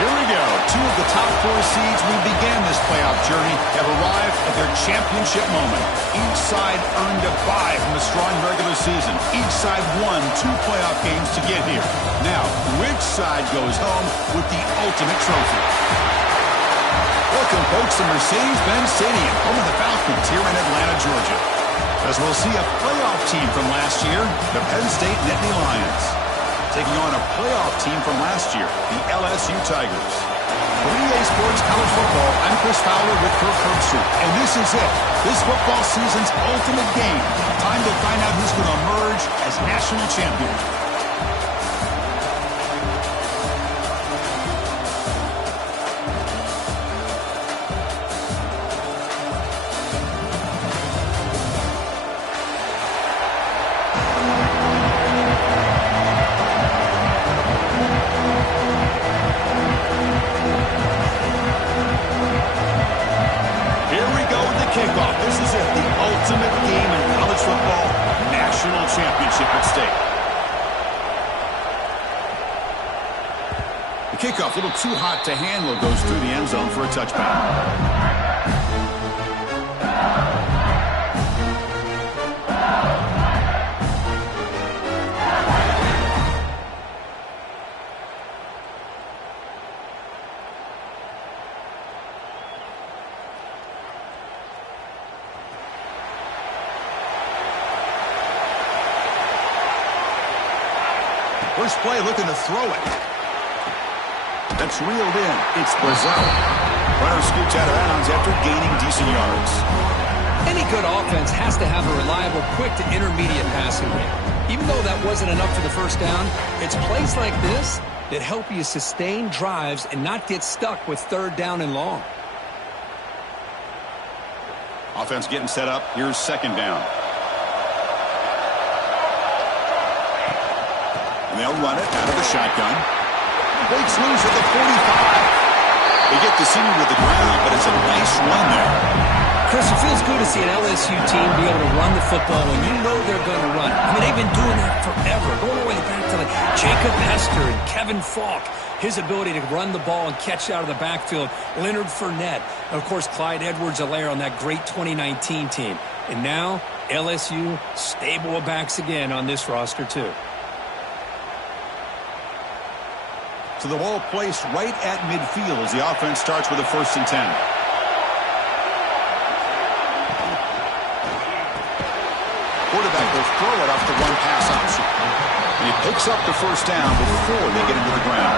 Here we go. Two of the top four seeds we began this playoff journey have arrived at their championship moment. Each side earned a bye from a strong regular season. Each side won 2 playoff games to get here. Now, which side goes home with the ultimate trophy? Welcome, folks, to Mercedes-Benz Stadium, home of the Falcons here in Atlanta, Georgia. As we'll see a playoff team from last year, the Penn State Nittany Lions, taking on a playoff team from last year, the LSU Tigers. For EA Sports College Football, I'm Chris Fowler with Kirk Herbstreit, and this is it. This football season's ultimate game. Time to find out who's going to emerge as national champion. Kickoff. This is it, the ultimate game in college football, national championship at stake. The kickoff, a little too hot to handle, goes through the end zone for a touchback. First play, looking to throw it. That's reeled in. It's Brazil. Runner scoots out of bounds after gaining decent yards. Any good offense has to have a reliable, quick to intermediate passing game. Even though that wasn't enough for the first down, it's plays like this that help you sustain drives and not get stuck with 3rd down and long. Offense getting set up. Here's 2nd down. They'll run it out of the shotgun. Breaks loose at the 45. They get the senior to the ground, but it's a nice run there. Chris, it feels good to see an LSU team be able to run the football when you know they're going to run. I mean, they've been doing that forever, going all the way back to like Jacob Hester and Kevin Falk. His ability to run the ball and catch out of the backfield. Leonard Fournette. And, of course, Clyde Edwards-Helaire on that great 2019 team. And now, LSU stable of backs again on this roster, too. So the ball placed right at midfield as the offense starts with a 1st and 10. Quarterback will throw it off the one pass option. And he picks up the 1st down before they get into the ground.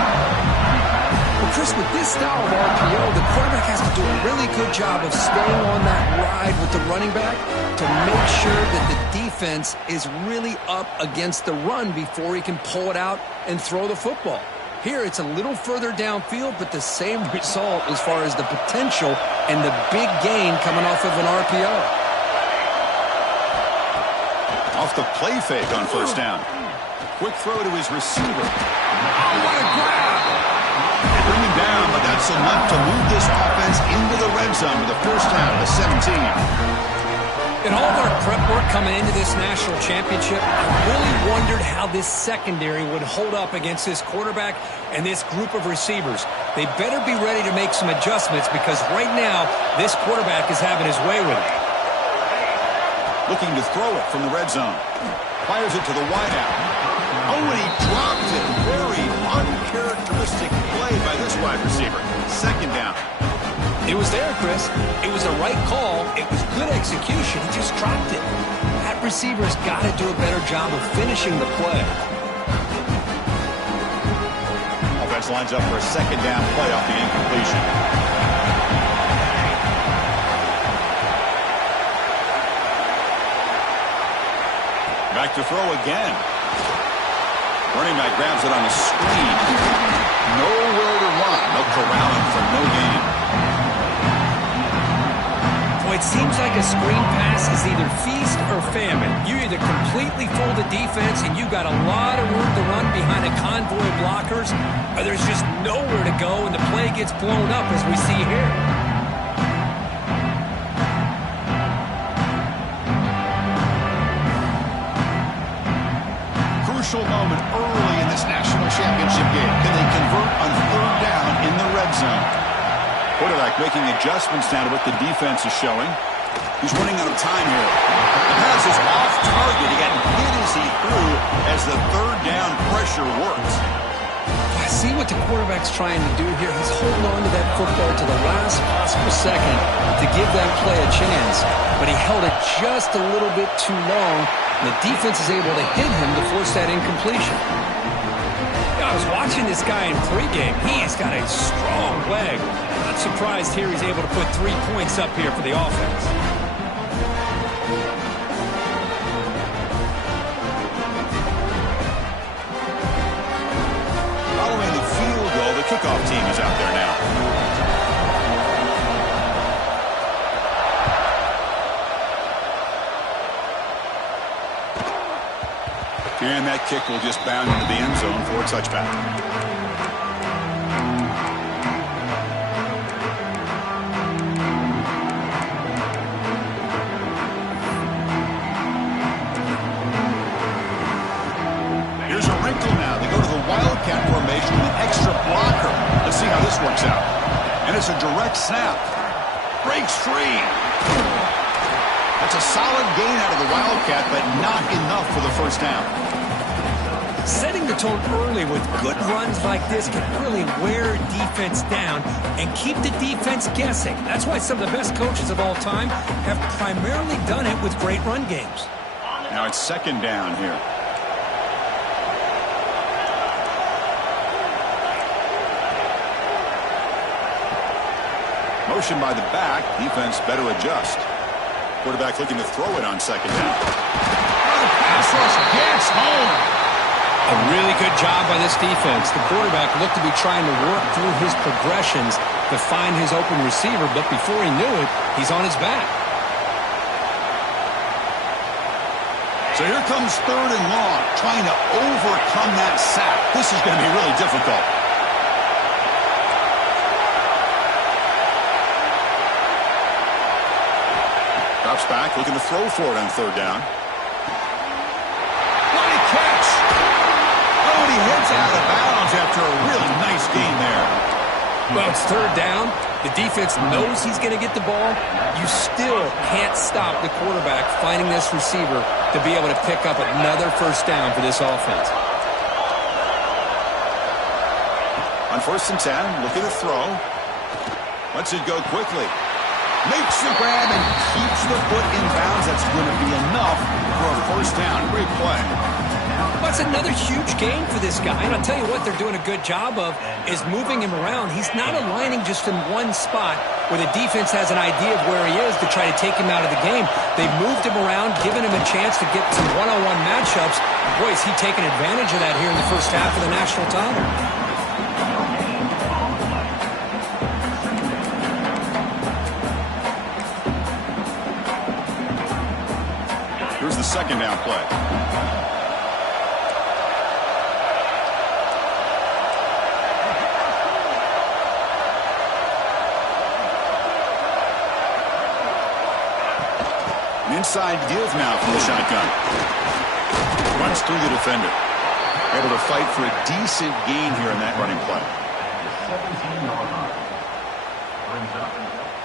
Well, Chris, with this style of RPO, the quarterback has to do a really good job of staying on that ride with the running back to make sure that the defense is really up against the run before he can pull it out and throw the football. Here, it's a little further downfield, but the same result as far as the potential and the big gain coming off of an RPO. Off the play fake on 1st down. Quick throw to his receiver. Oh, what a grab! They bring him down, but that's enough to move this offense into the red zone with a 1st down to 17. In all of our prep work coming into this national championship, I really wondered how this secondary would hold up against this quarterback and this group of receivers. They better be ready to make some adjustments because right now, this quarterback is having his way with it. Looking to throw it from the red zone. Fires it to the wideout. Oh, and he dropped it. Very uncharacteristic play by this wide receiver. 2nd down. It was there, Chris. It was the right call. It was good execution. He just dropped it. That receiver's got to do a better job of finishing the play. Offense lines up for a 2nd down play off the incompletion. Back to throw again. Running back grabs it on the screen. Nowhere to run. They'll corral him for no gain. It seems like a screen pass is either feast or famine. You either completely fool the defense and you got a lot of room to run behind a convoy of blockers, or there's just nowhere to go and the play gets blown up as we see here. Crucial moment early in this national championship game. Can they convert on 3rd down in the quarterback making adjustments now to what the defense is showing. He's running out of time here. The pass is off target. He got hit as he threw as the third down pressure works. I see what the quarterback's trying to do here. He's holding on to that football to the last possible second to give that play a chance. But he held it just a little bit too long. And the defense is able to hit him to force that incompletion. I was watching this guy in pregame. He's got a strong leg. Not surprised here he's able to put 3 points up here for the offense. Following the field goal, the kickoff team is out there now. And that kick will just bound into the end zone for a touchback. Here's a wrinkle now. They go to the Wildcat formation with an extra blocker. Let's see how this works out. And it's a direct snap. Breaks free. That's a solid gain out of the Wildcat, but not enough for the first down. Setting the tone early with good runs like this can really wear defense down and keep the defense guessing. That's why some of the best coaches of all time have primarily done it with great run games. Now it's second down here. Motion by the back. Defense better adjust. Quarterback looking to throw it on second down. Oh, the pass rush gets home. A really good job by this defense. The quarterback looked to be trying to work through his progressions to find his open receiver, but before he knew it, he's on his back. So here comes third and long, trying to overcome that sack. This is going to be really difficult. Drops back, looking to throw for it on third down. What a catch! Oh, and he heads out of bounds after a really nice gain there. Well, it's third down. The defense knows he's going to get the ball. You still can't stop the quarterback finding this receiver to be able to pick up another first down for this offense. On 1st and 10, looking to throw. Lets it go quickly. Makes the grab and keeps the foot in bounds. That's going to be enough for a first down. Great play. That's another huge game for this guy. And I'll tell you what they're doing a good job of is moving him around. He's not aligning just in one spot where the defense has an idea of where he is to try to take him out of the game. They've moved him around, given him a chance to get some one-on-one matchups. Boy, is he taking advantage of that here in the first half of the national title. Here's the second down play. An inside give now from the shotgun. Runs through the defender. Able to fight for a decent gain here in that running play. 17-yard line. Brings up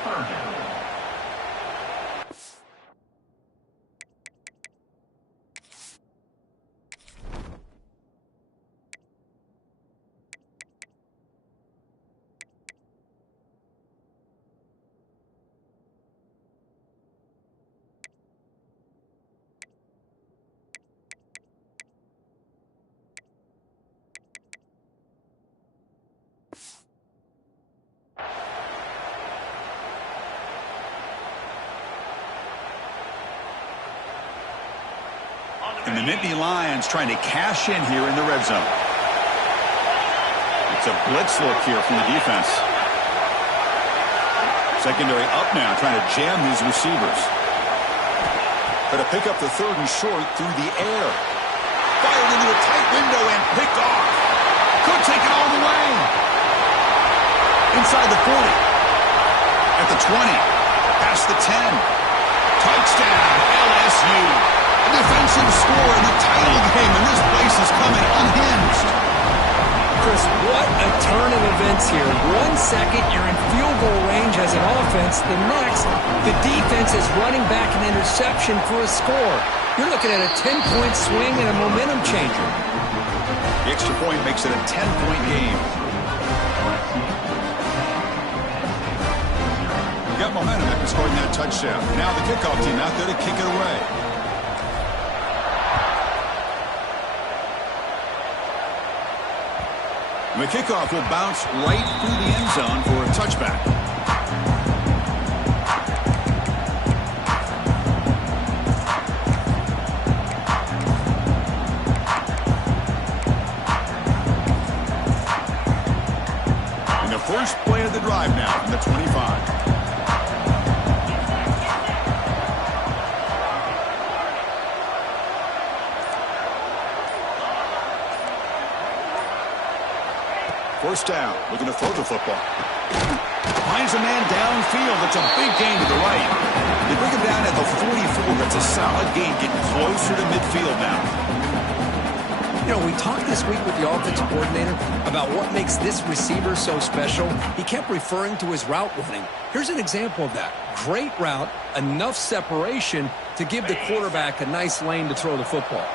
third down. And the Nittany Lions trying to cash in here in the red zone. It's a blitz look here from the defense. Secondary up now, trying to jam these receivers. But to pick up the third and short through the air. Fired into a tight window and picked off. Could take it all the way. Inside the 40. At the 20. Past the 10. Touchdown, LSU. Defensive score in the title game, and this place is coming unhinged. Chris, what a turn of events here. 1 second, you're in field goal range as an offense. The next, the defense is running back an interception for a score. You're looking at a 10-point swing and a momentum changer. The extra point makes it a 10-point game. You got momentum after scoring that touchdown. Now the kickoff team out there to kick it away. The kickoff will bounce right through the end zone for a touchback. And the first play of the drive now from the 25. First down, looking to throw the football. Finds a man downfield. That's a big gain to the right. They bring him down at the 44. That's a solid gain, getting closer to midfield now. You know, we talked this week with the offensive coordinator about what makes this receiver so special. He kept referring to his route running. Here's an example of that. Great route, enough separation to give the quarterback a nice lane to throw the football.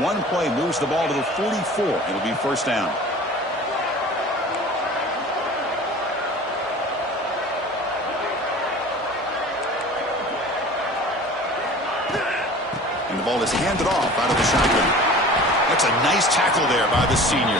One play moves the ball to the 44. It'll be first down. And the ball is handed off out of the shotgun. That's a nice tackle there by the senior.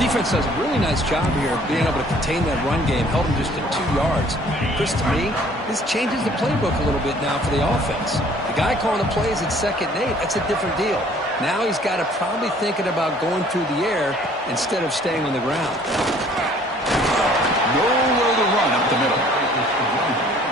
Defense does a really nice job here of being able to contain that run game. Held him just at 2 yards. Chris, to me, this changes the playbook a little bit now for the offense. The guy calling the plays at 2nd and 8, that's a different deal. Now he's got to probably thinking about going through the air instead of staying on the ground. Nowhere to run up the middle.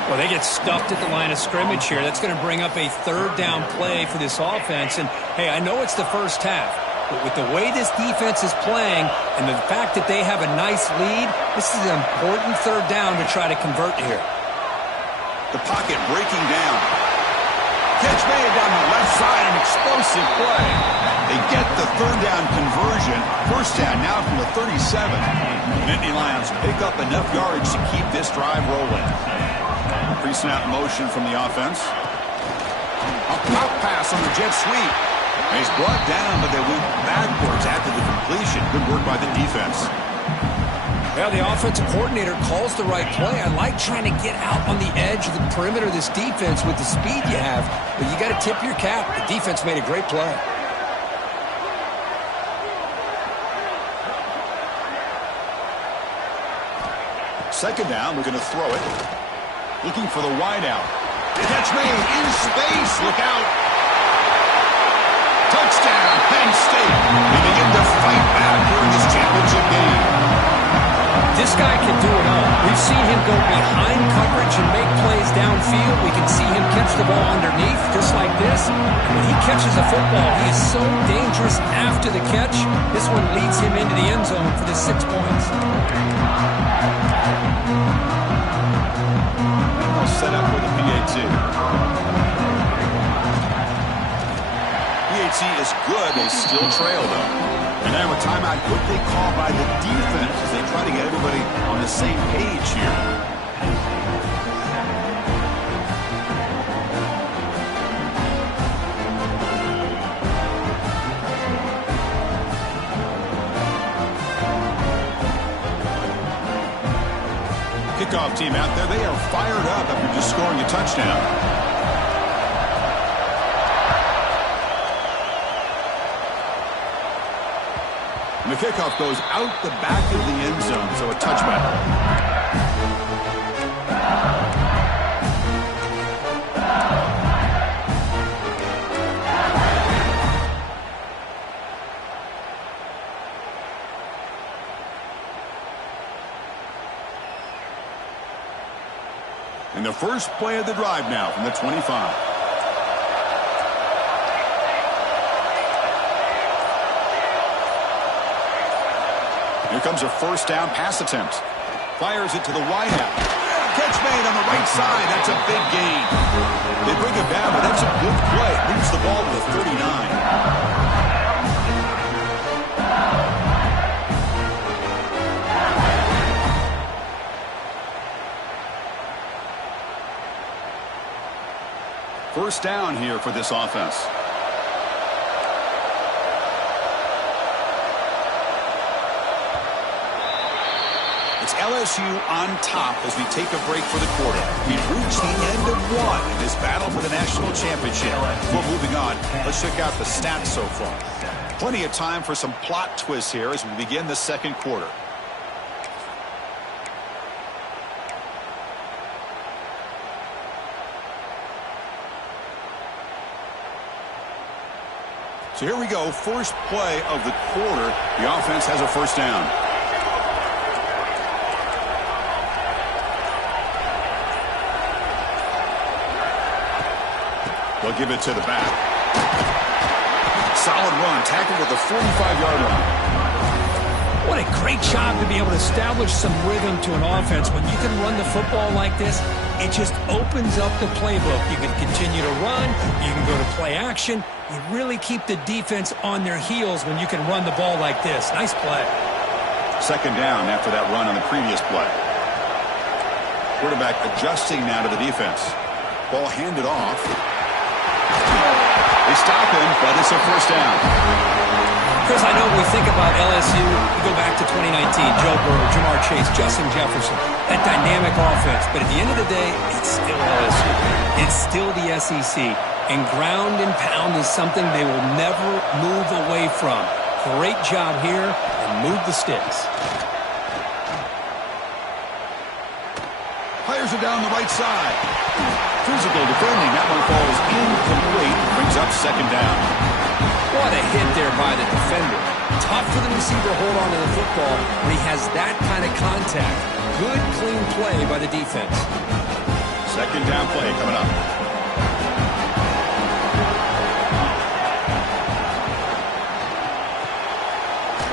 Well, they get stuffed at the line of scrimmage here. That's going to bring up a 3rd down play for this offense. And, hey, I know it's the first half, but with the way this defense is playing and the fact that they have a nice lead, this is an important 3rd down to try to convert here. The pocket breaking down. Catch made down the left side, an explosive play. They get the 3rd down conversion. First down now from the 37. Nittany Lions pick up enough yards to keep this drive rolling. Pre-snap motion from the offense. A pop pass on the jet sweep. He's brought down, but they went backwards after the completion. Good work by the defense. Well, the offensive coordinator calls the right play. I like trying to get out on the edge of the perimeter of this defense with the speed you have, but you got to tip your cap. The defense made a great play. Second down, we're going to throw it. Looking for the wide out. Catch made in space. Look out. Touchdown, Penn State. They begin to fight back during this championship game. This guy can do it all. We've seen him go behind coverage and make plays downfield. We can see him catch the ball underneath, just like this. When he catches a football, he is so dangerous after the catch. This one leads him into the end zone for the 6 points. Set up with a PAT. PAT is good. They still trail, though. And now a timeout quickly called by the defense as they try to get everybody on the same page here. Kickoff team out there, they are fired up after just scoring a touchdown. And the kickoff goes out the back of the end zone, so a touchback. And the first play of the drive now from the 25. Here comes a first down pass attempt. Fires it to the wideout. Catch made on the right side. That's a big gain. They bring it down, but that's a good play. Moves the ball to the 39. First down here for this offense. It's LSU on top as we take a break for the quarter. We've reached the end of one in this battle for the national championship. Before moving on, let's check out the stats so far. Plenty of time for some plot twists here as we begin the second quarter. So here we go, first play of the quarter. The offense has a first down. They'll give it to the back. Solid run, tackled at the 45-yard line. What a great job to be able to establish some rhythm to an offense. When you can run the football like this, it just opens up the playbook. You can continue to run. You can go to play action. You really keep the defense on their heels when you can run the ball like this. Nice play. Second down after that run on the previous play. Quarterback adjusting now to the defense. Ball handed off. They stop him, but it's a first down. Chris, I know when we think about LSU, we go back to 2019, Joe Burrow, Jamar Chase, Justin Jefferson, that dynamic offense. But at the end of the day, it's still LSU. It's still the SEC. And ground and pound is something they will never move away from. Great job here, and move the sticks. Fires it down the right side. Physical defending. That one falls incomplete. Brings up second down. What a hit there by the defender. Tough for the receiver to hold on to the football when he has that kind of contact. Good, clean play by the defense. Second down play coming up.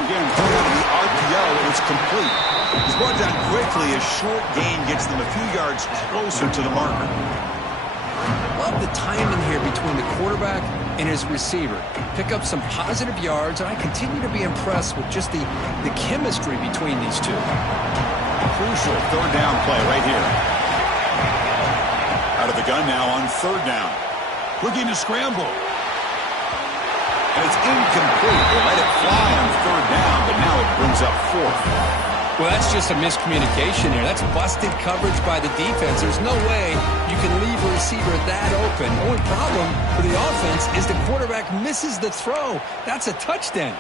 Again, throw out of the RPO, and it's complete. He's brought down quickly. A short gain gets them a few yards closer to the marker. Love the timing here between the quarterback and his receiver. Pick up some positive yards, and I continue to be impressed with just the chemistry between these two. Crucial third down play right here. Out of the gun now on third down. Looking to scramble. And it's incomplete. They let it fly on third down, but now it brings up fourth. Well, that's just a miscommunication here. That's busted coverage by the defense. There's no way you can leave a receiver that open. The only problem for the offense is the quarterback misses the throw. That's a touchdown.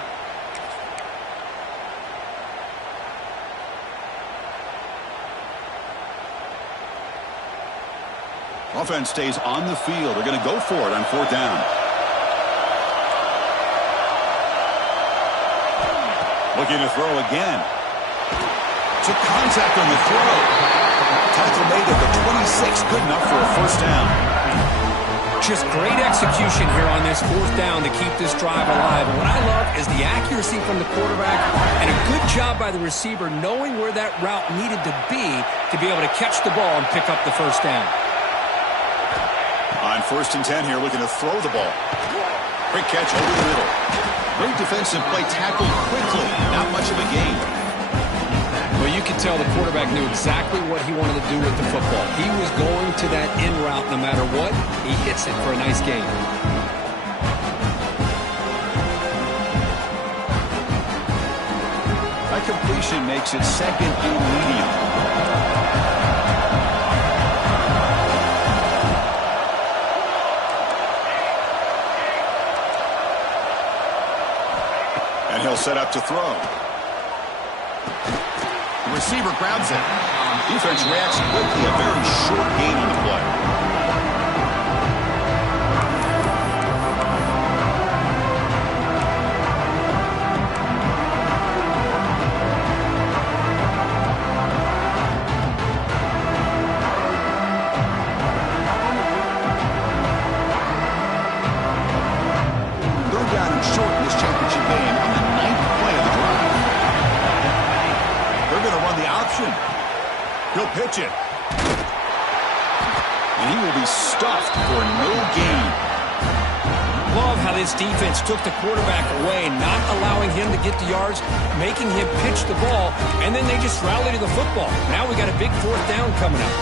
Offense stays on the field. They're going to go for it on fourth down. Looking to throw again. Took contact on the throw. Tackle made at the 26. Good enough for a first down. Just great execution here on this fourth down to keep this drive alive. And what I love is the accuracy from the quarterback and a good job by the receiver knowing where that route needed to be able to catch the ball and pick up the first down. On 1st and 10 here, looking to throw the ball. Great catch over the middle. Great defensive play, tackled quickly. Not much of a gain. Well, you can tell the quarterback knew exactly what he wanted to do with the football. He was going to that in route no matter what. He hits it for a nice gain. That completion makes it second and medium. And he'll set up to throw. The receiver grabs it. Defense reacts quickly. A very short gain on the play. Third down and short in this championship game on the 9th play of the drive. They're going to run the option. He'll pitch it. And he will be stuffed for no gain. Love how this defense took the quarterback away, not allowing him to get the yards, making him pitch the ball, and then they just rallied to the football. Now we got a big fourth down coming up.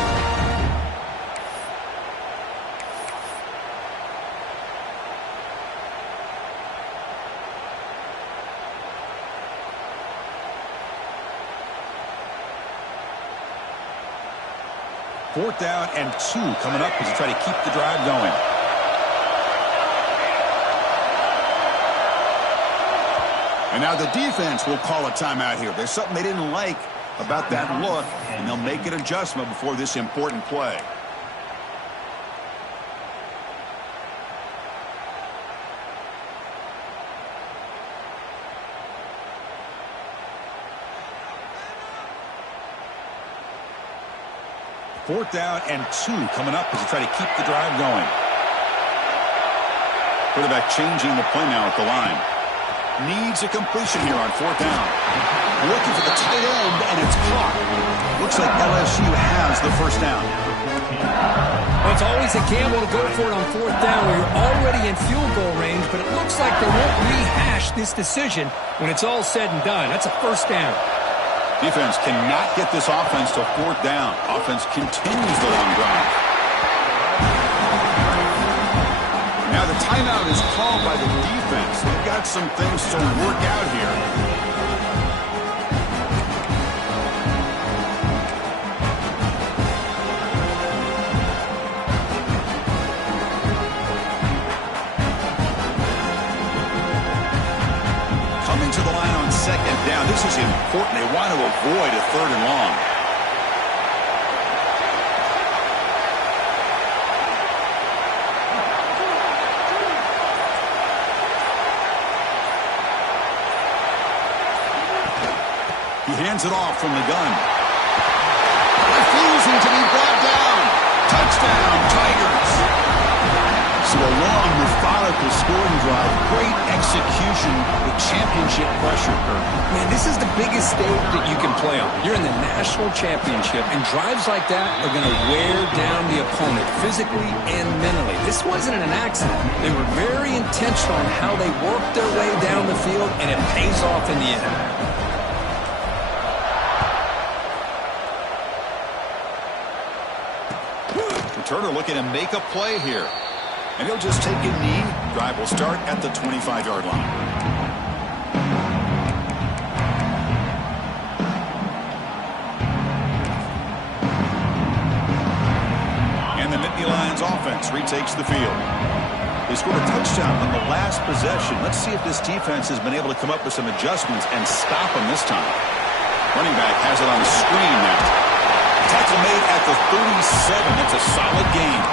4th down and 2 coming up as they try to keep the drive going. And now the defense will call a timeout here. There's something they didn't like about that look, and they'll make an adjustment before this important play. Fourth down and 2 coming up as they try to keep the drive going. Quarterback changing the play now at the line. Needs a completion here on 4th down. Looking for the tight end, and it's caught. Looks like LSU has the first down. Well, it's always a gamble to go for it on 4th down where you're already in field goal range, but it looks like they won't rehash this decision when it's all said and done. That's a first down. Defense cannot get this offense to 4th down. Offense continues the long drive. Now the timeout is called by the defense. They've got some things to work out here. Coming to the line on 2nd down. This is important. They want to avoid a 3rd and long. He hands it off from the gun. Refusing to be brought down. Touchdown, Tigers. So a long, methodical scoring drive. Great execution with championship pressure, Kirk. Man, this is the biggest stage that you can play on. You're in the national championship, and drives like that are going to wear down the opponent physically and mentally. This wasn't an accident. They were very intentional on how they worked their way down the field, and it pays off in the end. Turner looking to make a play here. And he'll just take a knee. Drive will start at the 25-yard line. And the Nittany Lions offense retakes the field. They scored a touchdown on the last possession. Let's see if this defense has been able to come up with some adjustments and stop them this time. Running back has it on the screen now. Tackle made at the 37. That's a solid gain.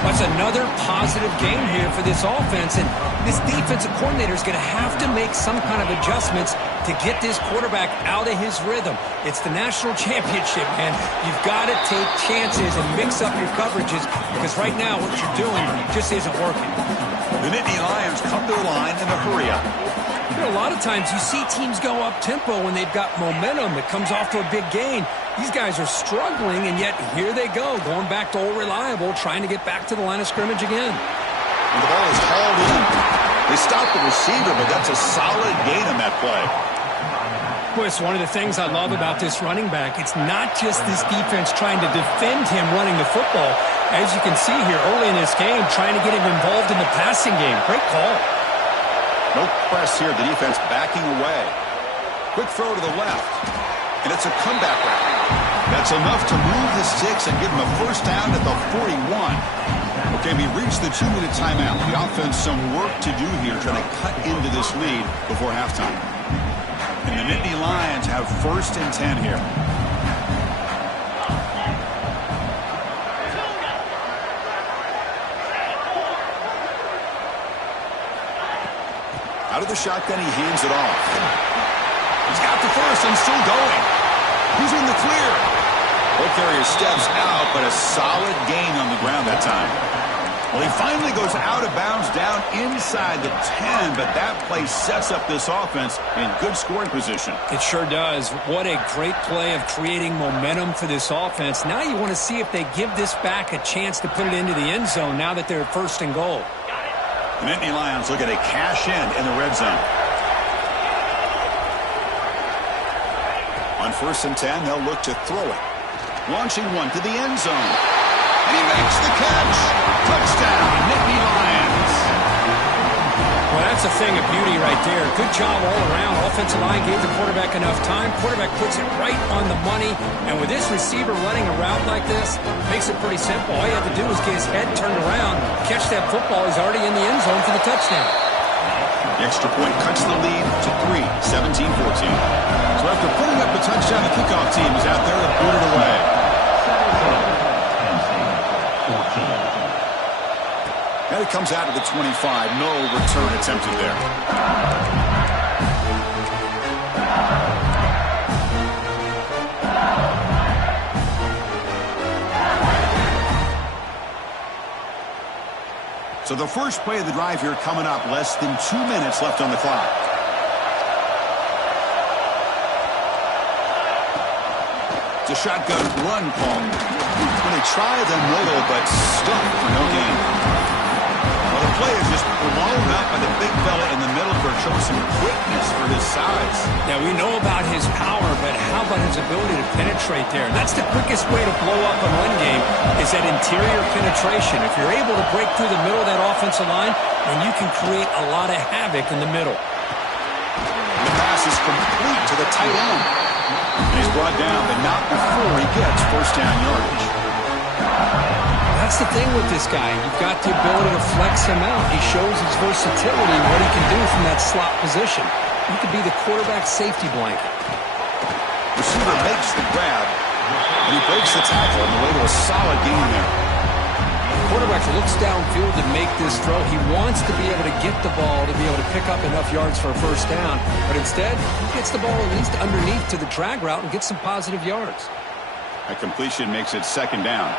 That's another positive game here for this offense, and this defensive coordinator is going to have to make some kind of adjustments to get this quarterback out of his rhythm. It's the national championship, man. You've got to take chances and mix up your coverages because right now what you're doing just isn't working. The Nittany Lions come to the line in a hurry-up. You know, a lot of times you see teams go up-tempo when they've got momentum that comes off to a big gain. These guys are struggling, and yet here they go, going back to old reliable, trying to get back to the line of scrimmage again. And the ball is hauled in. They stopped the receiver, but that's a solid gain on that play. Boy, it's one of the things I love about this running back. It's not just this defense trying to defend him running the football. As you can see here early in this game, trying to get him involved in the passing game. Great call. No press here. The defense backing away. Quick throw to the left. And it's a comeback route. That's enough to move the sticks and give them a first down at the 41. Okay, we reached the 2-minute timeout. The offense some work to do here, trying to cut into this lead before halftime. And the Nittany Lions have 1st and 10 here. Out of the shotgun, he hands it off. He's got the first and still going. He's in the clear. Ball carrier steps out, but a solid gain on the ground that time. Well, he finally goes out of bounds down inside the 10, but that play sets up this offense in good scoring position. It sure does. What a great play of creating momentum for this offense. Now you want to see if they give this back a chance to put it into the end zone now that they're 1st and goal. The Nittany Lions look at a cash in the red zone. On 1st and 10, they'll look to throw it. Launching one to the end zone. And he makes the catch. Touchdown, Nittany Lions. Well, that's a thing of beauty right there. Good job all around. Offensive line gave the quarterback enough time. Quarterback puts it right on the money. And with this receiver running a route like this, makes it pretty simple. All you have to do is get his head turned around, catch that football. He's already in the end zone for the touchdown. The extra point cuts the lead to 3, 17-14. So after putting up the touchdown, the kickoff team is out there to boot it away. And it comes out to the 25. No return attempted there. So the first play of the drive here coming up, less than 2 minutes left on the clock. It's a shotgun run call. When they try the middle, but stuck for no gain. Well, the play is just blown up by the big fella in the middle for showing some quickness for his size. Yeah, we know about his power, but how about his ability to penetrate there? That's the quickest way to blow up a run game, is that interior penetration. If you're able to break through the middle of that offensive line, then you can create a lot of havoc in the middle. The pass is complete to the tight end. He's brought down, but not before he gets first down yardage. That's the thing with this guy. You've got the ability to flex him out. He shows his versatility and what he can do from that slot position. He could be the quarterback's safety blanket. Receiver makes the grab, and he breaks the tackle on the way to a solid gain there. Quarterback looks downfield to make this throw. He wants to be able to get the ball to be able to pick up enough yards for a first down, but instead, he gets the ball at least underneath to the drag route and gets some positive yards. A completion makes it second down.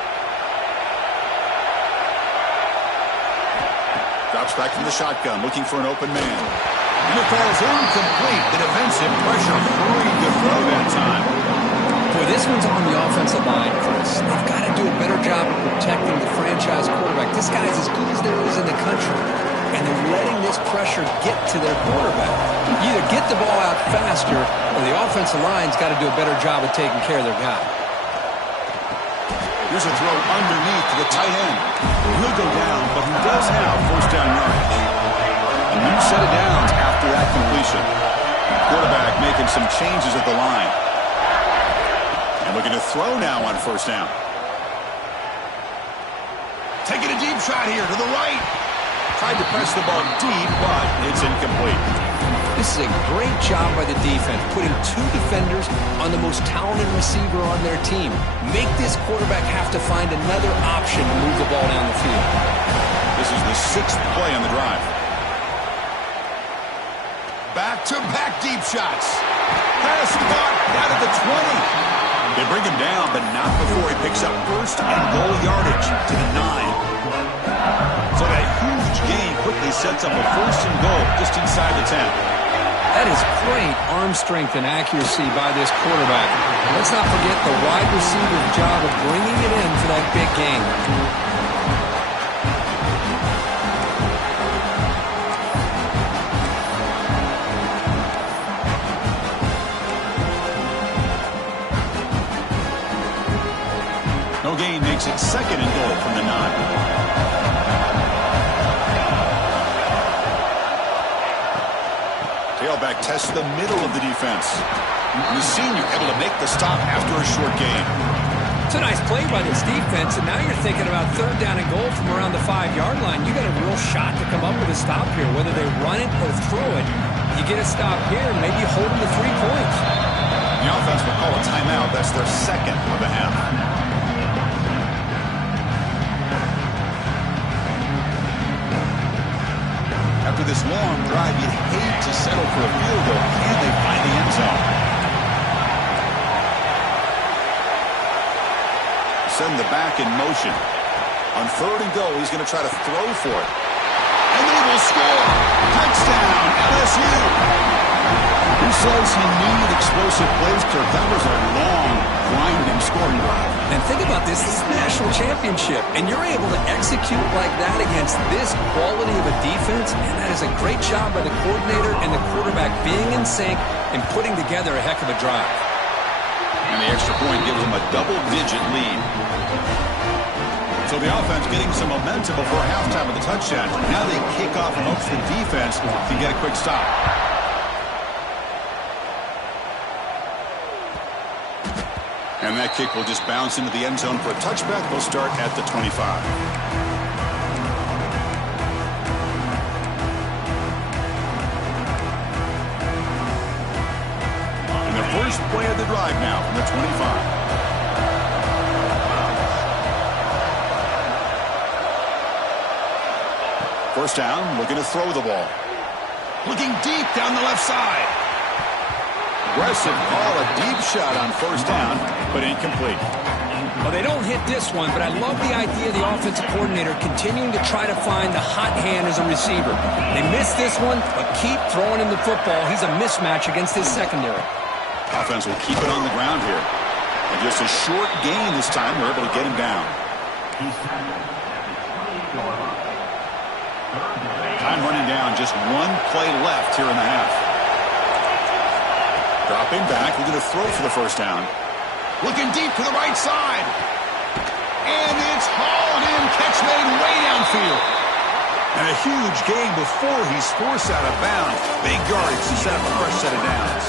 Drops back from the shotgun, looking for an open man. And it falls incomplete. The defensive pressure hurried the throw that time. Boy, this one's on the offensive line, Chris. They've got to do a better job of protecting the franchise quarterback. This guy's as good as there is in the country, and they're letting this pressure get to their quarterback. You either get the ball out faster, or the offensive line's got to do a better job of taking care of their guy. Here's a throw underneath to the tight end. He'll go down, but he does have first down yardage. A new set of downs after that completion. Quarterback making some changes at the line. And looking to throw now on first down. Taking a deep shot here to the right. Tried to press the ball deep, but it's incomplete. This is a great job by the defense, putting two defenders on the most talented receiver on their team. Make this quarterback have to find another option to move the ball down the field. This is the 6th play on the drive. Back-to-back deep shots. Pass caught out of the 20. They bring him down, but not before he picks up first and goal yardage to the 9. So that huge gain quickly sets up a first and goal just inside the 10. That is great arm strength and accuracy by this quarterback. Let's not forget the wide receiver's job of bringing it in for that big gain. No gain makes it second and goal from the 9. Tailback tests the middle of the defense. And the senior able to make the stop after a short gain. It's a nice play by this defense, and now you're thinking about third down and goal from around the 5-yard line. You got a real shot to come up with a stop here, whether they run it or throw it. You get a stop here and maybe hold them to 3 points. The offense will call a timeout. That's their second of the half. After this long drive, you'd hate to settle for a field goal. Can they find the end zone? Send the back in motion. On third and goal, he's going to try to throw for it. And they will score. Touchdown, LSU. Who says he needed explosive plays? That was a long, grinding scoring drive. And think about this. This is the national championship, and you're able to execute like that against this quality of a defense, and that is a great job by the coordinator and the quarterback being in sync and putting together a heck of a drive. And the extra point gives them a double-digit lead. So the offense getting some momentum before halftime with the touchdown. Now they kick off and hope for the defense to get a quick stop. And that kick will just bounce into the end zone for a touchback. They'll start at the 25. And the first play of the drive now from the 25. First down, looking to throw the ball. Looking deep down the left side. Aggressive call, a deep shot on first down, but incomplete. Well, they don't hit this one, but I love the idea of the offensive coordinator continuing to try to find the hot hand as a receiver. They missed this one, but keep throwing him the football. He's a mismatch against his secondary. Offense will keep it on the ground here. And just a short gain this time. We're able to get him down. Time running down. Just one play left here in the half. Dropping back. Looking to throw for the first down. Looking deep to the right side. And it's hauled in. Catch made way downfield. And a huge gain before he's forced out of bounds. Big yardage to set up a fresh set of downs.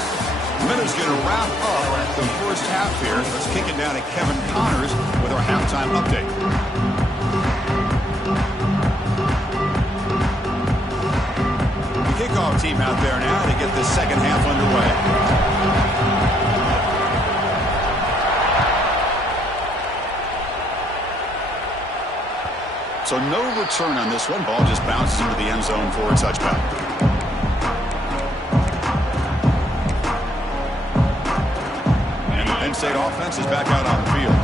Minutes going to wrap up the first half here. Let's kick it down to Kevin Connors with our halftime update. The kickoff team out there now to get the second half underway. So no return on this one. Ball just bounces into the end zone for a touchback. State offense is back out on the field.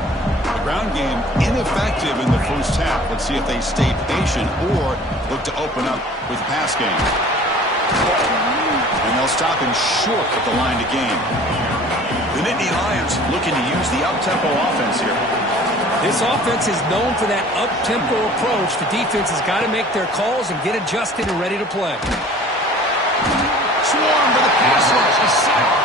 The ground game ineffective in the first half. Let's see if they stay patient or look to open up with pass game. And they'll stop him short at the line to gain. The Nittany Lions looking to use the up-tempo offense here. This offense is known for that up-tempo approach. The defense has got to make their calls and get adjusted and ready to play. Swarm for the pass rush. He's sacked.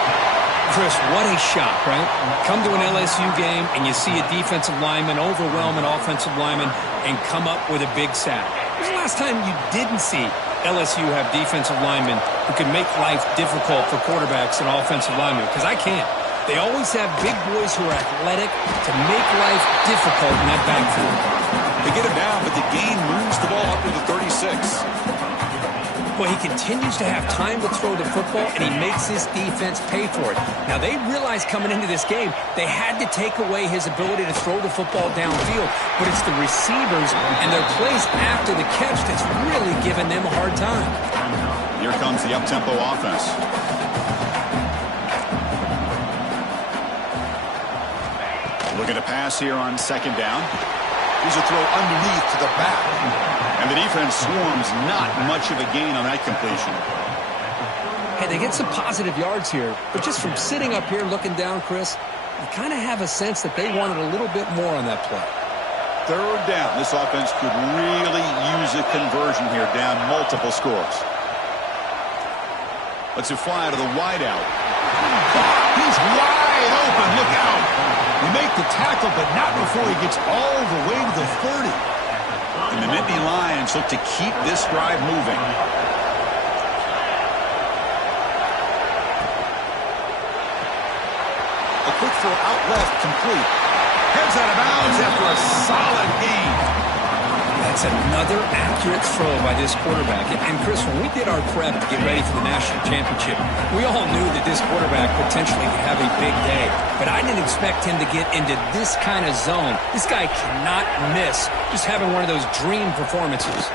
Chris, what a shot, right? Come to an LSU game and you see a defensive lineman overwhelm an offensive lineman and come up with a big sack. When was the last time you didn't see LSU have defensive linemen who can make life difficult for quarterbacks and offensive linemen? Because I can't. They always have big boys who are athletic to make life difficult in that backfield. They get him down, but the gain moves the ball up to the 36. Well, he continues to have time to throw the football, and he makes his defense pay for it. Now, they realized coming into this game they had to take away his ability to throw the football downfield, but it's the receivers and their plays after the catch that's really giving them a hard time. Here comes the up-tempo offense. Looking to pass here on second down. Here's a throw underneath to the back. And the defense swarms, not much of a gain on that completion. Hey, they get some positive yards here, but just from sitting up here looking down, Chris, you kind of have a sense that they wanted a little bit more on that play. Third down. This offense could really use a conversion here, down multiple scores. Let's fly out of the wideout. He's wide open. Look out. We make the tackle, but not before he gets all the way to the 30. And the Nittany Lions look to keep this drive moving. A quick throw out left, complete. Heads out of bounds after a solid gain. That's another accurate throw by this quarterback. And Chris, when we did our prep to get ready for the national championship, we all knew that this quarterback potentially could have a big day. But I didn't expect him to get into this kind of zone. This guy cannot miss. Just having one of those dream performances.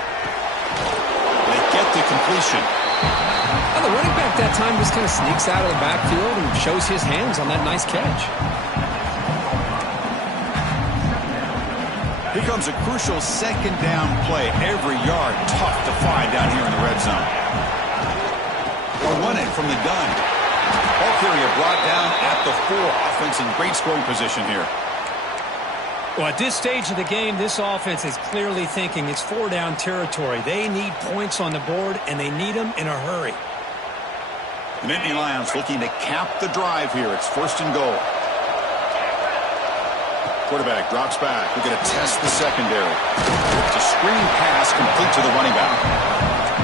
They get the completion. Well, the running back that time just kind of sneaks out of the backfield and shows his hands on that nice catch. Here comes a crucial second down play. Every yard tough to find down here in the red zone. We're running from the gun. Ball carrier brought down at the 4. Offense in great scoring position here. Well, at this stage of the game, this offense is clearly thinking it's 4-down territory. They need points on the board, and they need them in a hurry. The Nittany Lions looking to cap the drive here. It's first and goal. Quarterback drops back. We're going to test the secondary. It's a screen pass complete to the running back.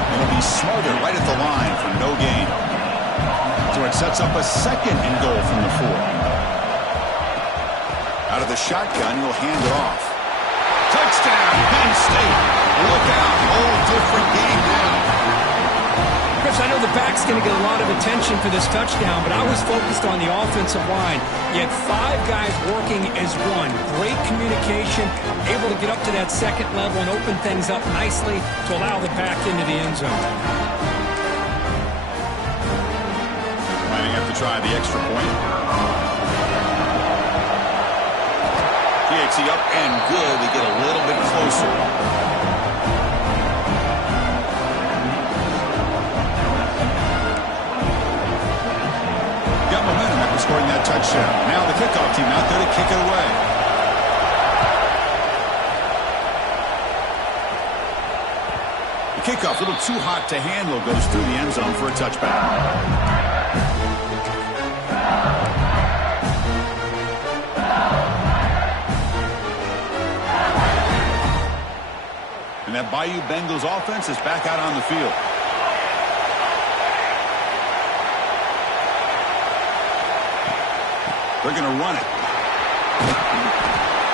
And it'll be smothered right at the line for no gain. So it sets up a second and goal from the 4. Out of the shotgun, he'll hand it off. Touchdown, Penn State. Look out, whole different game now. Chris, I know the back's going to get a lot of attention for this touchdown, but I was focused on the offensive line. You had 5 guys working as one. Great communication, able to get up to that second level and open things up nicely to allow the back into the end zone. Might have to try the extra point. DXE up and good. They get a little bit closer. Momentum after scoring that touchdown. Now the kickoff team out there to kick it away. The kickoff, a little too hot to handle, goes through the end zone for a touchback. And that Bayou Bengals offense is back out on the field. They're going to run it.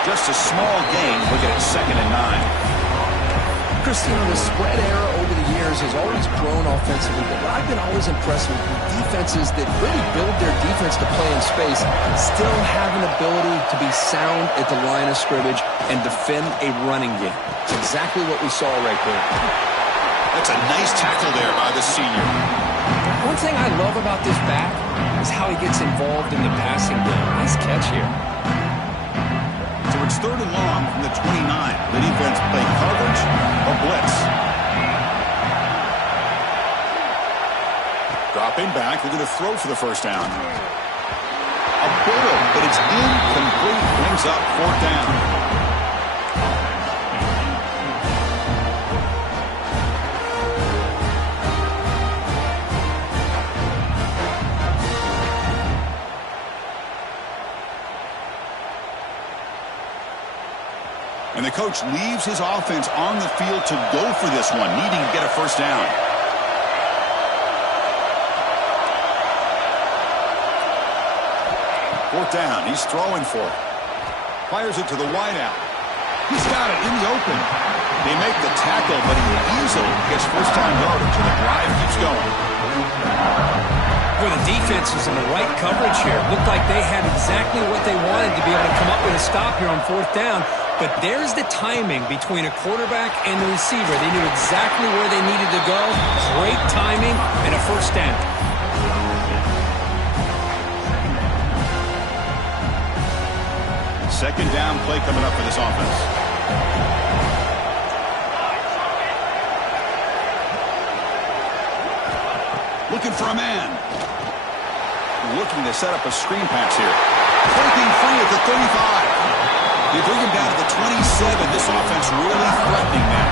Just a small gain. Look at it, 2nd and 9. Chris, the spread era over the years has always grown offensively, but I've been always impressed with defenses that really build their defense to play in space, still have an ability to be sound at the line of scrimmage and defend a running game. It's exactly what we saw right there. That's a nice tackle there by the senior. One thing I love about this back is how he gets involved in the passing game. Nice catch here. So it's 3rd and long from the 29. The defense play coverage or blitz. Dropping back. They're going to throw for the first down. A bullet, but it's incomplete. Brings up 4th down. And the coach leaves his offense on the field to go for this one, needing to get a first down. Fourth down. He's throwing for it. Fires it to the wideout. He's got it in the open. They make the tackle, but he easily gets first-time yardage, and the drive keeps going. Well, the defense was in the right coverage here. Looked like they had exactly what they wanted to be able to come up with a stop here on 4th down. But there's the timing between a quarterback and the receiver. They knew exactly where they needed to go. Great timing and a first down. Second down play coming up for this offense. Looking for a man. Looking to set up a screen pass here. Breaking free at the 35. They bring him down to the 27. This offense really threatening now.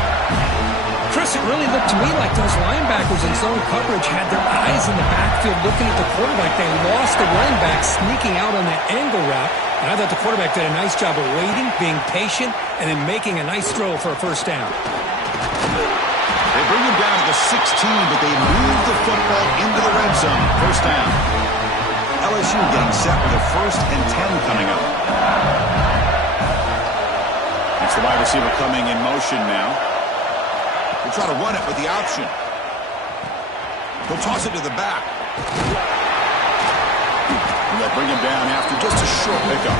Chris, it really looked to me like those linebackers in zone coverage had their eyes in the backfield looking at the quarterback. They lost the running back sneaking out on that angle route. And I thought the quarterback did a nice job of waiting, being patient, and then making a nice throw for a first down. They bring him down to the 16, but they move the football into the red zone. First down. LSU getting set with a 1st and 10 coming up. It's the wide receiver coming in motion now. They'll try to run it with the option. They'll toss it to the back. And they'll bring him down after just a short pickup.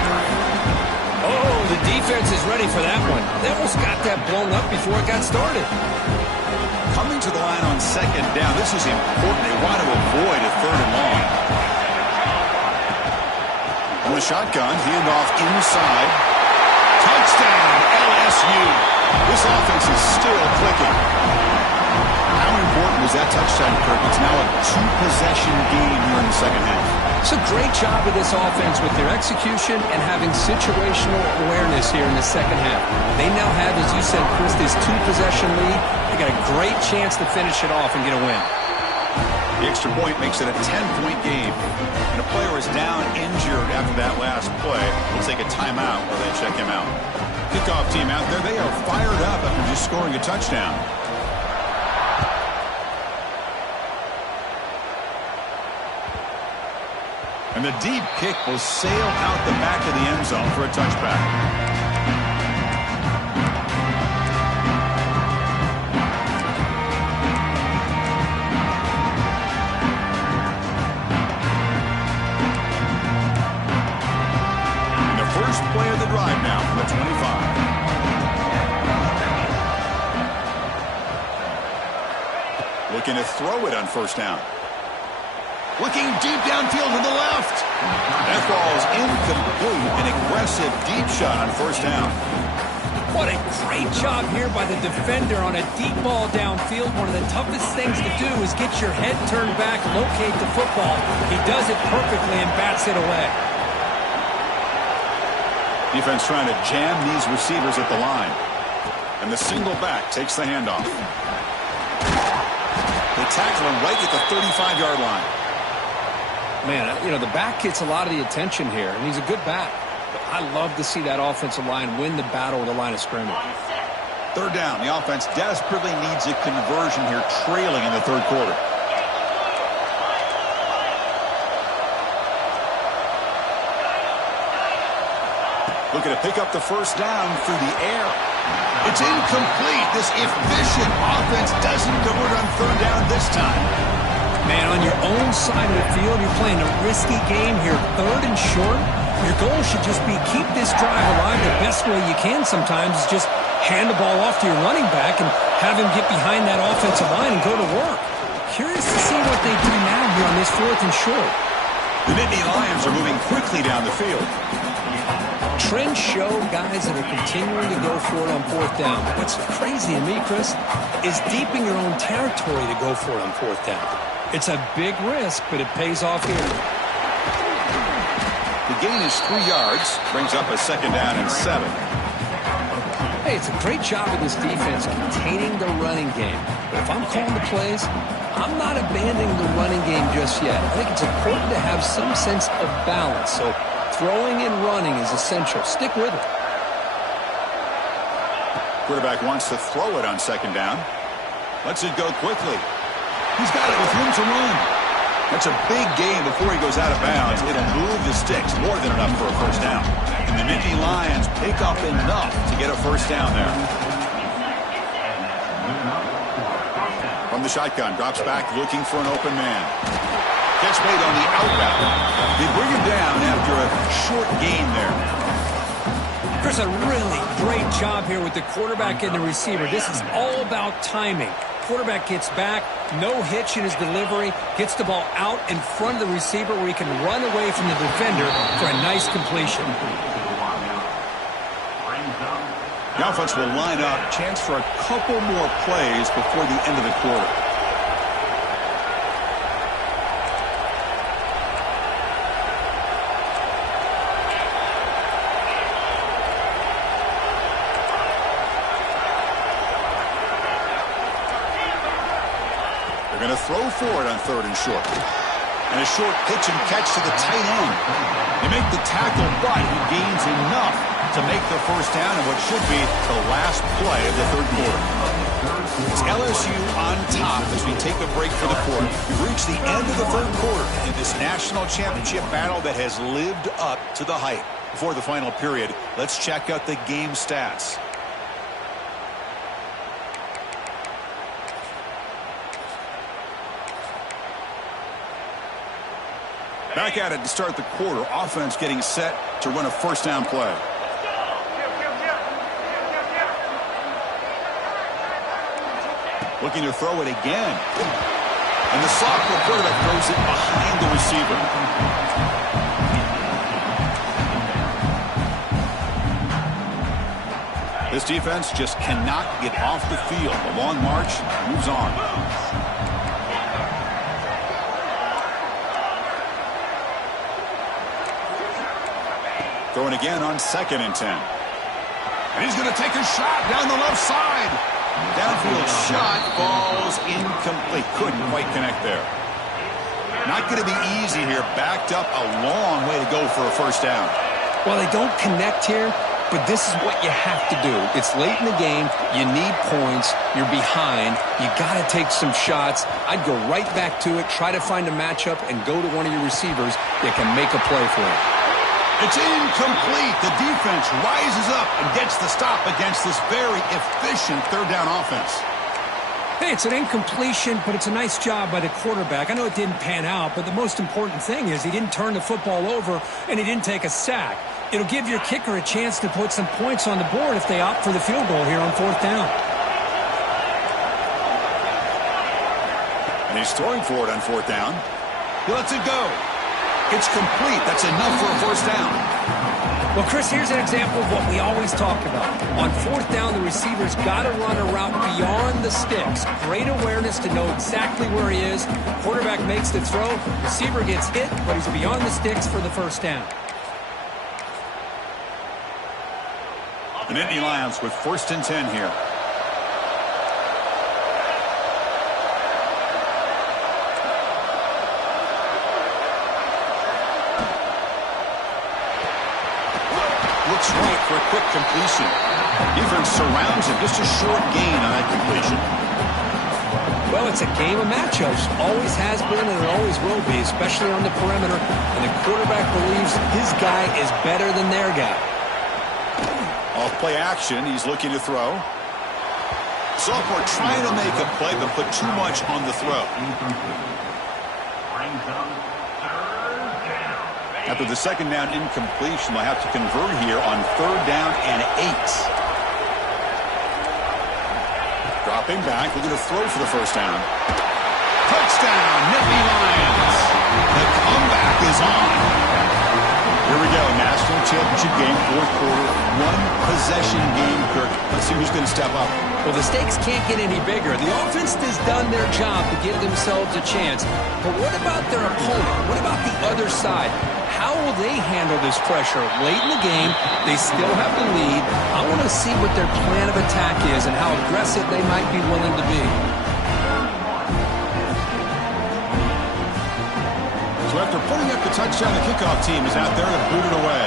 Oh, the defense is ready for that one. They almost got that blown up before it got started. Coming to the line on 2nd down. This is important. They want to avoid a 3rd and long. On the shotgun, handoff inside. Touchdown, LSU. This offense is still clicking. How important was that touchdown, Kirk? It's now a 2-possession game here in the second half. It's a great job of this offense with their execution and having situational awareness here in the second half. They now have, as you said, Chris, this 2-possession lead. They got a great chance to finish it off and get a win. The extra point makes it a 10-point game. And a player is down injured after that last play. Looks like take a timeout while they check him out. Kickoff team out there. They are fired up after just scoring a touchdown. And the deep kick will sail out the back of the end zone for a touchback. First play of the drive now from the 25. Looking to throw it on first down. Looking deep downfield to the left. That ball's incomplete. An aggressive deep shot on first down. What a great job here by the defender on a deep ball downfield. One of the toughest things to do is get your head turned back, locate the football. He does it perfectly and bats it away. Defense trying to jam these receivers at the line. And the single back takes the handoff. They tackle him right at the 35-yard line. Man, you know, the back gets a lot of the attention here, and he's a good back. But I love to see that offensive line win the battle with the line of scrimmage. Third down. The offense desperately needs a conversion here, trailing in the third quarter. Looking to pick up the first down through the air. It's incomplete. This efficient offense doesn't convert on third down this time. Man, on your own side of the field, you're playing a risky game here. Third and short. Your goal should just be keep this drive alive the best way you can sometimes is just hand the ball off to your running back and have him get behind that offensive line and go to work. Curious to see what they do now here on this fourth and short. The Nittany Lions are moving quickly down the field. Trends show guys that are continuing to go for it on fourth down. What's crazy to me, Chris, is deep in your own territory to go for it on fourth down. It's a big risk, but it pays off here. The gain is 3 yards, brings up a second down and 7. Hey, it's a great job of this defense containing the running game. But if I'm calling the plays, I'm not abandoning the running game just yet. I think it's important to have some sense of balance. So throwing and running is essential. Stick with it. Quarterback wants to throw it on second down. Lets it go quickly. He's got it with room to run. That's a big gain before he goes out of bounds. It'll move the sticks more than enough for a first down. And the Nittany Lions pick up enough to get a first down there. From the shotgun, drops back looking for an open man. Catch made on the outbound. They bring him down after a short gain there. There's a really great job here with the quarterback and the receiver. This is all about timing. Quarterback gets back, no hitch in his delivery, gets the ball out in front of the receiver where he can run away from the defender for a nice completion. The offense will line up, chance for a couple more plays before the end of the quarter. Going to throw for it on third and short. And a short pitch and catch to the tight end. They make the tackle, but he gains enough to make the first down in what should be the last play of the third quarter. It's LSU on top as we take a break for the quarter. We've reached the end of the third quarter in this national championship battle that has lived up to the hype. Before the final period, let's check out the game stats. Back at it to start the quarter. Offense getting set to run a first down play. Looking to throw it again. And the sophomore quarterback throws it behind the receiver. This defense just cannot get off the field. The long march moves on. Throwing again on 2nd and 10. And he's going to take a shot down the left side. Downfield shot falls incomplete. Couldn't quite connect there. Not going to be easy here. Backed up a long way to go for a first down. Well, they don't connect here, but this is what you have to do. It's late in the game. You need points. You're behind. You got to take some shots. I'd go right back to it, try to find a matchup, and go to one of your receivers that can make a play for you. It's incomplete. The defense rises up and gets the stop against this very efficient third down offense. Hey, it's an incompletion, but it's a nice job by the quarterback. I know it didn't pan out, but the most important thing is he didn't turn the football over and he didn't take a sack. It'll give your kicker a chance to put some points on the board if they opt for the field goal here on fourth down. And he's throwing for it on fourth down. He lets it go. It's complete. That's enough for a first down. Well, Chris, here's an example of what we always talk about. On fourth down, the receiver's got to run a route beyond the sticks. Great awareness to know exactly where he is. Quarterback makes the throw. Receiver gets hit, but he's beyond the sticks for the first down. The Nittany Lions with 1st and 10 here. Looks right for a quick completion. Defense surrounds him. Just a short gain on that completion. Well, it's a game of matchups. Always has been and it always will be, especially on the perimeter. And the quarterback believes his guy is better than their guy. Off play action. He's looking to throw. Sophomore trying to make a play, but put too much on the throw. After the second down incompletion, they'll have to convert here on 3rd down and 8. Dropping back, looking to throw for the first down. Touchdown, Nittany Lions. The comeback is on. Here we go, national championship game, 4th quarter, 1-possession game, Kirk. Let's see who's going to step up. Well, the stakes can't get any bigger. The offense has done their job to give themselves a chance. But what about their opponent? What about the other side? How will they handle this pressure? Late in the game, they still have the lead. I want to see what their plan of attack is and how aggressive they might be willing to be. So after putting up the touchdown, the kickoff team is out there to boot it away.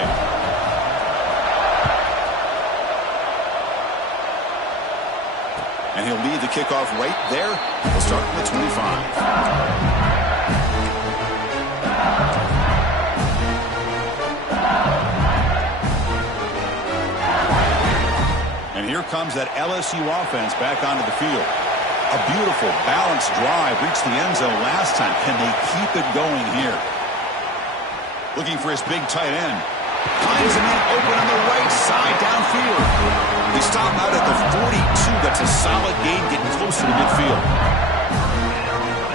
And he'll lead the kickoff right there. He'll start from the 25. And here comes that LSU offense back onto the field. A beautiful, balanced drive reached the end zone last time. Can they keep it going here? Looking for his big tight end. Finds a man open on the right side downfield. They stop out at the 42. That's a solid gain, getting closer to midfield.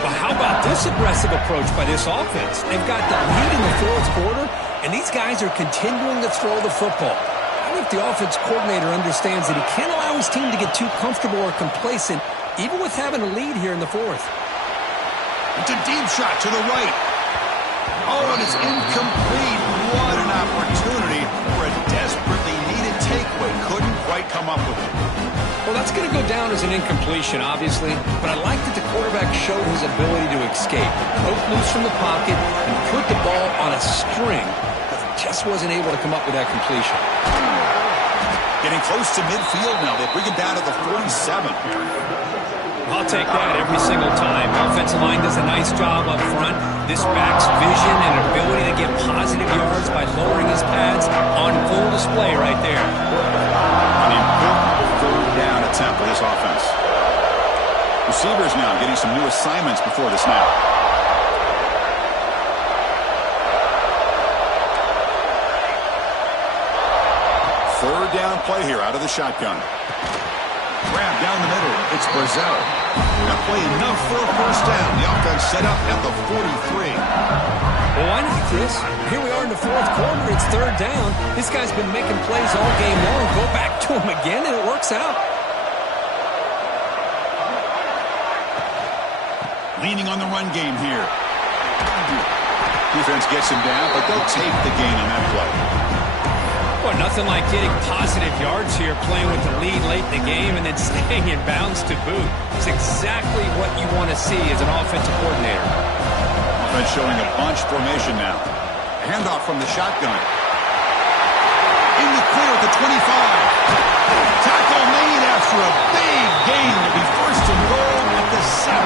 Well, how about this aggressive approach by this offense? They've got the lead in the 4th quarter, and these guys are continuing to throw the football. I think the offense coordinator understands that he can't allow his team to get too comfortable or complacent, even with having a lead here in the 4th. It's a deep shot to the right. Oh, and it's incomplete. What an opportunity for a desperately needed takeaway. Couldn't quite come up with it. Well, that's going to go down as an incompletion, obviously, but I like that the quarterback showed his ability to escape, broke loose from the pocket, and put the ball on a string, but just wasn't able to come up with that completion. Getting close to midfield now. They bring it down to the 47. I'll take that every single time. Offensive line does a nice job up front. This back's vision and ability to get positive yards by lowering his pads on full display right there. An important 3rd down attempt for this offense. Receivers now getting some new assignments before the snap. Third down play here out of the shotgun. Grab down the middle. It's Brazil. That play enough for a first down. The offense set up at the 43. Well, why not, Chris? Here we are in the 4th quarter. It's 3rd down. This guy's been making plays all game long. Go back to him again, and it works out. Leaning on the run game here. Defense gets him down, but they'll take the gain on that play. Well, nothing like getting positive yards here, playing with the lead late in the game, and then staying in bounds to boot. It's exactly what you want to see as an offensive coordinator. Offense showing a bunch formation now. Handoff from the shotgun. for a big gain. It'll be first and goal at the 7.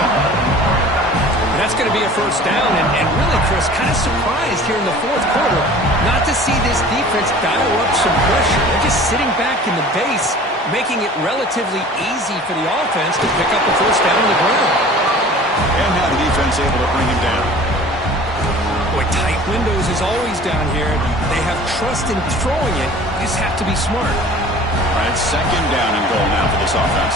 That's going to be a first down, and really, Chris, kind of surprised here in the fourth quarter not to see this defense dial up some pressure. They're just sitting back in the base, making it relatively easy for the offense to pick up the first down on the ground. And now the defense able to bring him down. Boy, tight windows is always down here. They have trust in throwing it. You just have to be smart. All right, second down and goal now for this offense.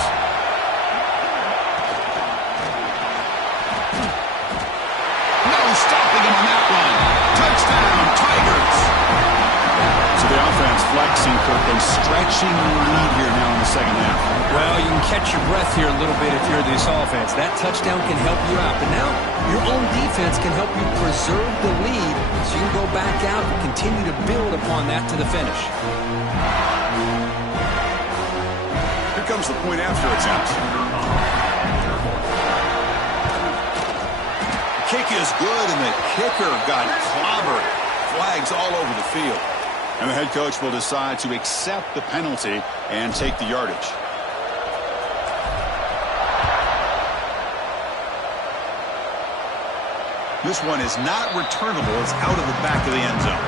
No stopping him on that run. Touchdown, Tigers. So the offense flexing, Kirk, and stretching the lead here now in the second half. Well, you can catch your breath here a little bit if you're this offense. That touchdown can help you out. But now your own defense can help you preserve the lead so you can go back out and continue to build upon that to the finish. Here comes the point after attempt. The kick is good, and the kicker got clobbered. Flags all over the field. And the head coach will decide to accept the penalty and take the yardage. This one is not returnable. It's out of the back of the end zone.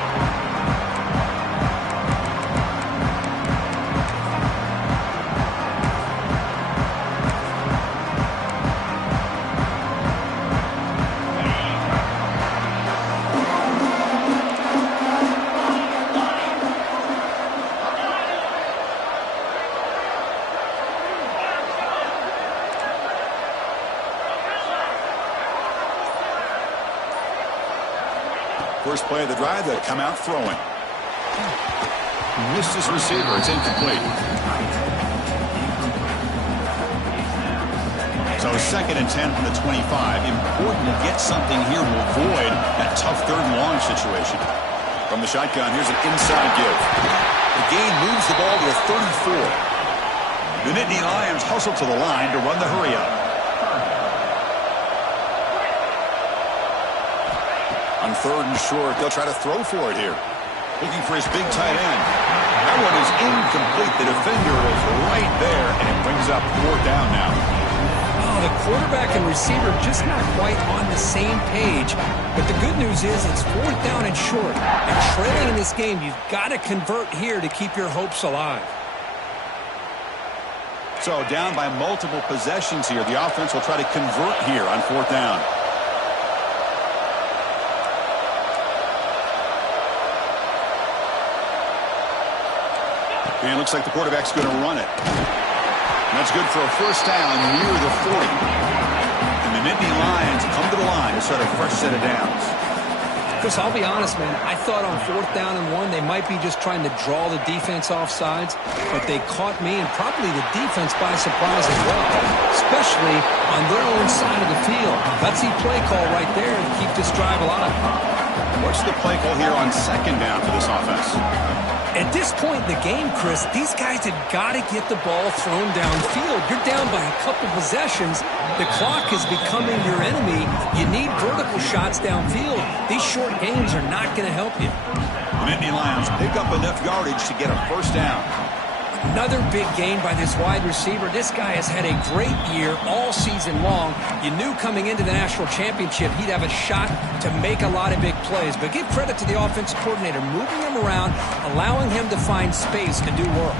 First play of the drive, they'll come out throwing. Missed his receiver. It's incomplete. So second and 10 from the 25. Important to get something here to avoid that tough third and long situation. From the shotgun, here's an inside give. The gain moves the ball to the 34. The Nittany Lions hustle to the line to run the hurry up. On third and short, they'll try to throw for it here. Looking for his big tight end. That one is incomplete. The defender is right there, and it brings up fourth down now. Oh, the quarterback and receiver just not quite on the same page. But the good news is it's fourth down and short. And trailing in this game, you've got to convert here to keep your hopes alive. So down by multiple possessions here. The offense will try to convert here on fourth down. And it looks like the quarterback's going to run it. And that's good for a first down near the 40. And the Nittany Lions come to the line to start a fresh set of downs. Chris, I'll be honest, man. I thought on fourth down and 1, they might be just trying to draw the defense off sides. But they caught me and probably the defense by surprise as well, especially on their own side of the field. Gutsy play call right there to keep this drive alive. What's the play call here on second down for this offense? At this point in the game, Chris, these guys have got to get the ball thrown downfield. You're down by a couple possessions. The clock is becoming your enemy. You need vertical shots downfield. These short gains are not going to help you. The Nittany Lions pick up enough yardage to get a first down. Another big gain by this wide receiver. This guy has had a great year all season long. You knew coming into the national championship he'd have a shot to make a lot of big plays. But give credit to the offensive coordinator, moving him around, allowing him to find space to do work.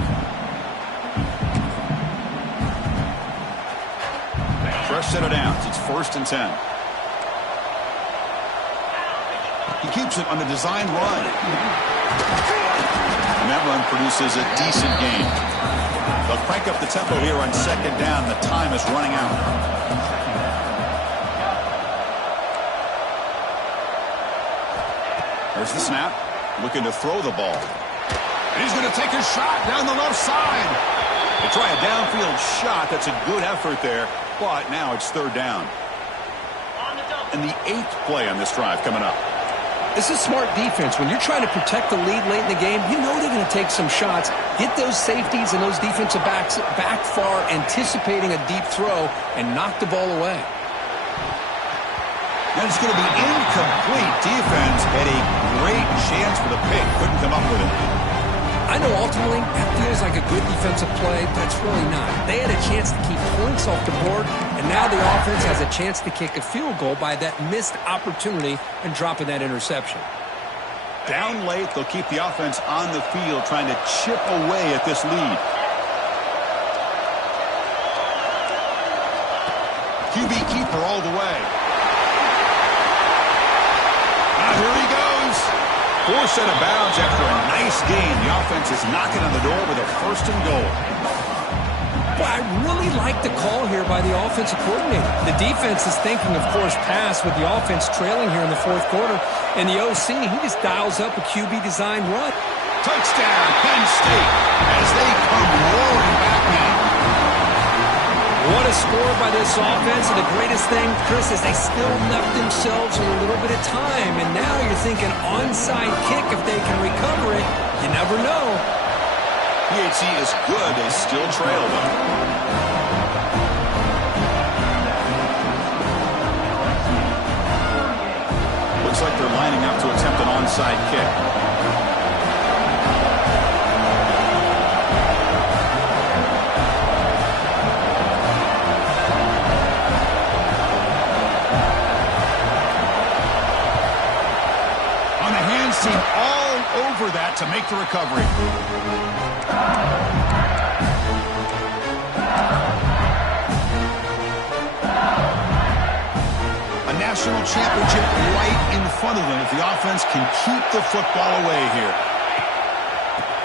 Fresh set of downs. It's first and 10. He keeps it on the design run. And that run produces a decent gain. They'll crank up the tempo here on second down. The time is running out. There's the snap. Looking to throw the ball. And he's going to take a shot down the left side. They try a downfield shot. That's a good effort there. But now it's third down. And the 8th play on this drive coming up. This is smart defense. When you're trying to protect the lead late in the game, you know they're going to take some shots, get those safeties and those defensive backs back far, anticipating a deep throw, and knock the ball away. And it's going to be incomplete. Defense had a great chance for the pick. Couldn't come up with it. I I know ultimately that feels like a good defensive play, but it's really not. They had a chance to keep points off the board, and now the offense has a chance to kick a field goal by that missed opportunity and dropping that interception. Down late, they'll keep the offense on the field trying to chip away at this lead. QB keeper all the way. Now here he goes. Forced out of bounds after a nice gain. The offense is knocking on the door with a 1st and goal. Well, I really like the call here by the offensive coordinator. The defense is thinking, of course, pass with the offense trailing here in the 4th quarter. And the OC, he just dials up a QB-designed run. Touchdown, Penn State, as they come roaring back now. What a score by this offense. And the greatest thing, Chris, is they still left themselves a little bit of time. And now you're thinking onside kick if they can recover it. You never know. PHC is good. They still trail, though. Looks like they're lining up to attempt an onside kick. Team all over that to make the recovery. A national championship right in front of them if the offense can keep the football away here.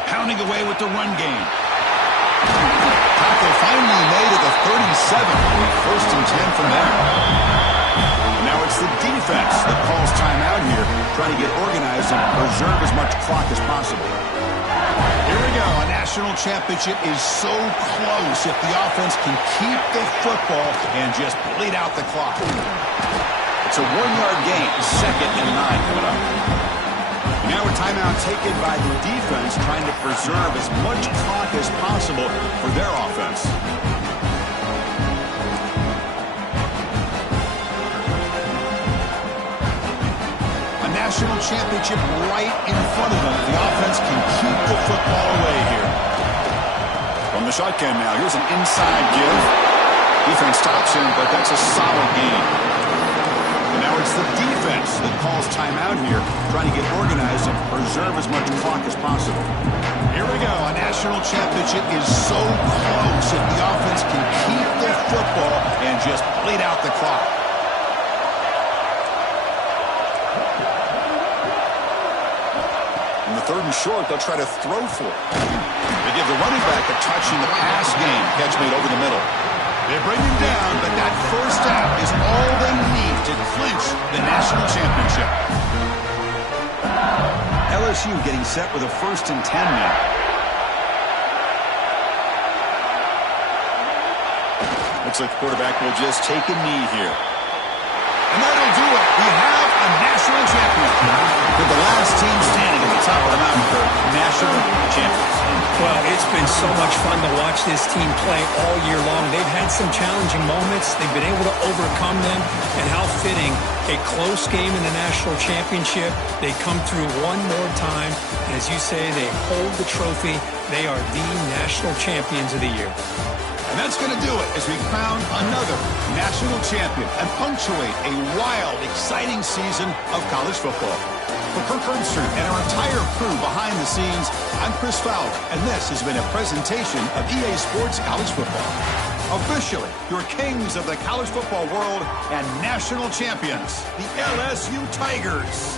Pounding away with the run game. Tackle finally made at the 37. 1st and 10 from there. Now it's the defense that calls timeout here, trying to get organized and preserve as much clock as possible. Here we go. A national championship is so close if the offense can keep the football and just bleed out the clock. It's a 1-yard gain, 2nd and 9 coming up. Now a timeout taken by the defense, trying to preserve as much clock as possible for their offense. National championship right in front of them. The offense can keep the football away here. From the shotgun now, here's an inside give. Defense stops him, but that's a solid gain. And now it's the defense that calls timeout here, trying to get organized and preserve as much clock as possible. Here we go. A national championship is so close if the offense can keep the football and just bleed out the clock. In the 3rd and short, they'll try to throw for it. They give the running back a touch in the pass game. Catch made over the middle. They bring him down, but that 1st down is all they need to clinch the national championship. LSU getting set with a 1st and 10 now. Looks like the quarterback will just take a knee here. And that'll do it. We have a national champion. With the last team standing at the top of the mountain for national champions. Well, it's been so much fun to watch this team play all year long. They've had some challenging moments. They've been able to overcome them. And how fitting, a close game in the national championship. They come through one more time. And as you say, they hold the trophy. They are the national champions of the year. And that's going to do it as we crown another national champion and punctuate a wild, exciting season of college football. For Kirk Herbstreit and our entire crew behind the scenes, I'm Chris Fowler, and this has been a presentation of EA Sports College Football. Officially, your kings of the college football world and national champions, the LSU Tigers.